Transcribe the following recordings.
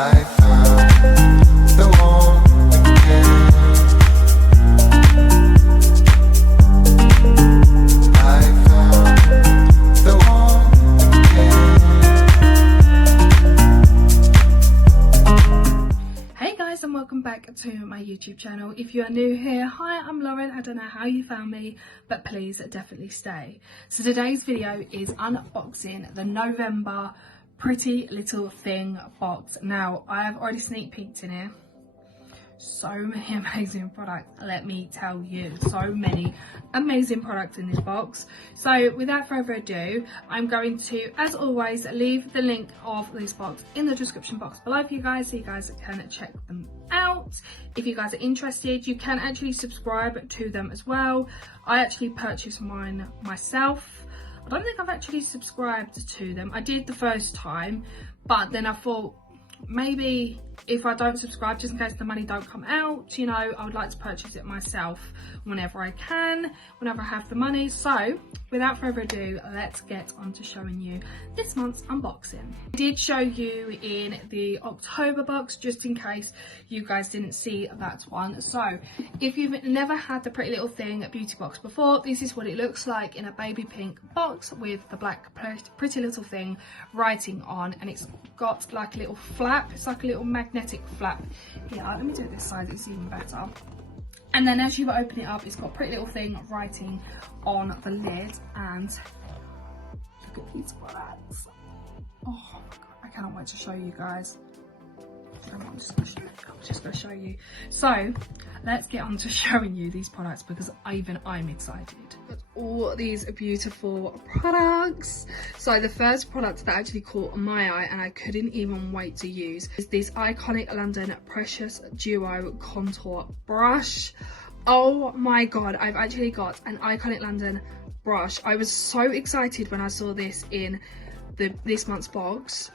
I found the one again. I found the one again. Hey guys, and welcome back to my YouTube channel. If you are new here, hi, I'm Lauren. I don't know how you found me, but please definitely stay. So today's video is unboxing the November Pretty Little Thing box. Now, I have already sneak peeked in here. So many amazing products, let me tell you. So many amazing products in this box. So without further ado, I'm going to, as always, leave the link of this box in the description box below for you guys, so you guys can check them out. If you guys are interested, you can actually subscribe to them as well. I actually purchased mine myself. I don't think I've actually subscribed to them. I did the first time, but then I thought maybe if I don't subscribe, just in case the money don't come out, you know, I would like to purchase it myself whenever I can, whenever I have the money. So without further ado, let's get on to showing you this month's unboxing. I did show you in the October box, just in case you guys didn't see that one. So if you've never had the Pretty Little Thing beauty box before, this is what it looks like in a baby pink box with the black Pretty Little Thing writing on, and it's got like a little flap. It's like a little magnetic flap here. Let me do it this side, it's even better. And then as you open it up, it's got Pretty Little Thing writing on the lid, and look at these products. Oh my god, I cannot wait to show you guys. I'm just going to show you. So let's get on to showing you these products, because I'm excited. All these beautiful products. So the first product that actually caught my eye and I couldn't even wait to use is this Iconic London Precious Duo Contour Brush. Oh my god, I've actually got an Iconic London brush. I was so excited when I saw this in this month's box.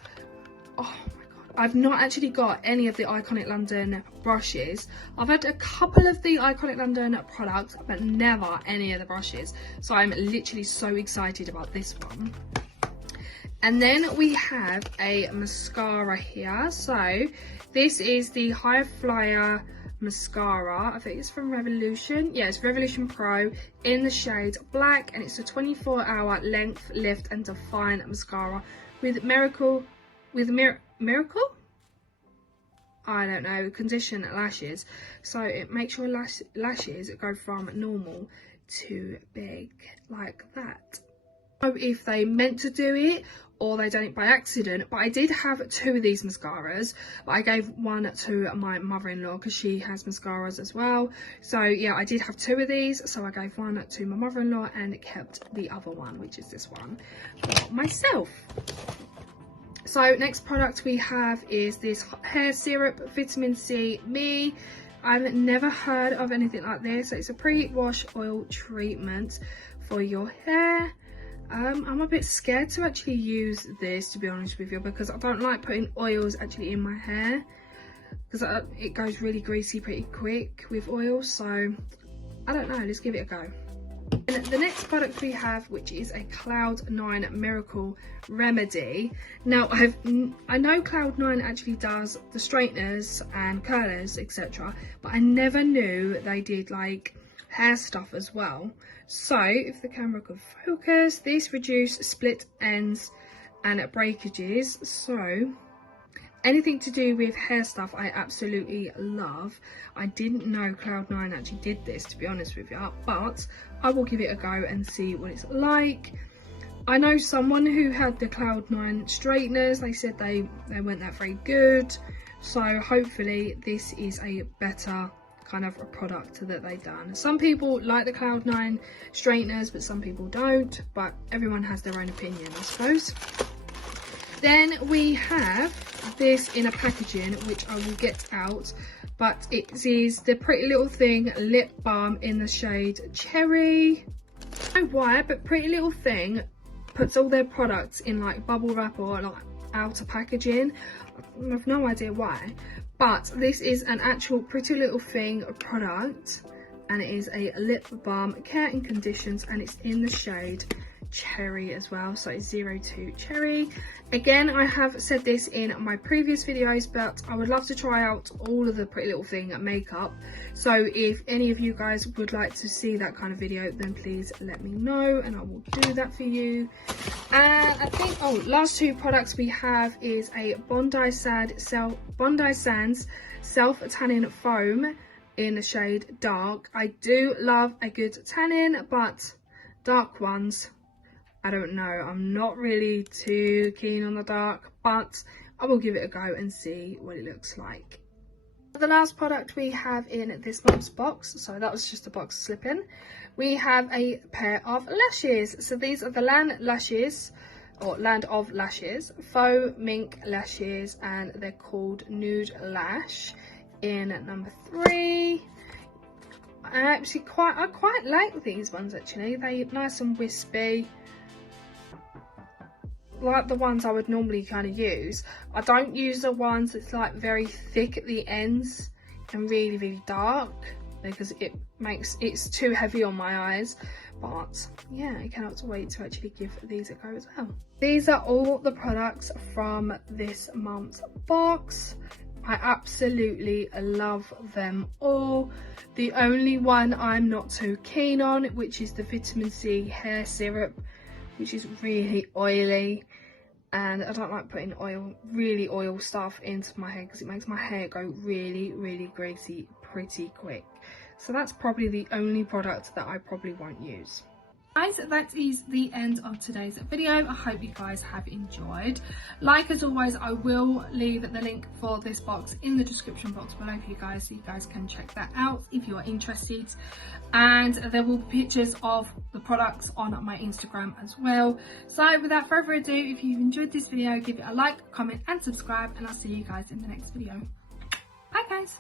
Oh my god, I've not actually got any of the Iconic London brushes. I've had a couple of the Iconic London products, but never any of the brushes. So I'm literally so excited about this one. And then we have a mascara here. So this is the High Flyer mascara. I think it's from Revolution. Yeah, it's Revolution Pro in the shade black, and it's a 24-hour length, lift and define mascara with miracle I don't know, condition lashes. So it makes your lashes go from normal to big like that. I don't know if they meant to do it or they done it by accident, but I did have two of these mascaras, but I gave one to my mother-in-law because she has mascaras as well. So yeah, I did have two of these, so I gave one to my mother-in-law and kept the other one, which is this one, for myself. So next product we have is this hair syrup vitamin C Me. I've never heard of anything like this. So it's a pre-wash oil treatment for your hair. I'm a bit scared to actually use this, to be honest with you, because I don't like putting oils actually in my hair, because it goes really greasy pretty quick with oil. So I don't know, let's give it a go. And the next product we have, which is a Cloud9 Miracle Remedy. Now I know Cloud9 actually does the straighteners and curlers, etc., but I never knew they did like hair stuff as well. So if the camera could focus, this reduces split ends and breakages. So anything to do with hair stuff I absolutely love. I didn't know Cloud9 actually did this, to be honest with you, but I will give it a go and see what it's like. I know someone who had the Cloud9 straighteners. They said they weren't that very good, so hopefully this is a better kind of a product that they've done. Some people like the Cloud9 straighteners, but some people don't, but everyone has their own opinion, I suppose. Then we have this in a packaging, which I will get out, but it is the Pretty Little Thing lip balm in the shade Cherry. I don't know why, but Pretty Little Thing puts all their products in like bubble wrap or like outer packaging. I have no idea why, but this is an actual Pretty Little Thing product, and it is a lip balm care and conditions, and it's in the shade cherry as well, so it's 02 cherry. Again, I have said this in my previous videos, but I would love to try out all of the Pretty Little Thing makeup. So if any of you guys would like to see that kind of video, then please let me know and I will do that for you. And I think, last two products we have is a Bondi Sands Self Tanning Foam in the shade Dark. I do love a good tanning, but dark ones, I don't know, I'm not really too keen on the dark, but I will give it a go and see what it looks like. The last product we have in this month's box, so that was just a box slip in, we have a pair of lashes. So these are the Land of Lashes faux mink lashes, and they're called Nude Lash in number 3. I quite like these ones actually. They're nice and wispy, like the ones I would normally kind of use. I don't use the ones that's like very thick at the ends and really dark, because it's too heavy on my eyes. But yeah, I cannot wait to actually give these a go as well. These are all the products from this month's box. I absolutely love them all. The only one I'm not too keen on, which is the vitamin C hair syrup, which is really oily, and I don't like putting really oil stuff into my hair because it makes my hair go really greasy pretty quick. So that's probably the only product that I probably won't use. Guys, that is the end of today's video. I hope you guys have enjoyed. Like as always, I will leave the link for this box in the description box below for you guys, so you guys can check that out if you are interested. And there will be pictures of the products on my Instagram as well. So without further ado, if you've enjoyed this video, give it a like, comment and subscribe, and I'll see you guys in the next video. Bye guys.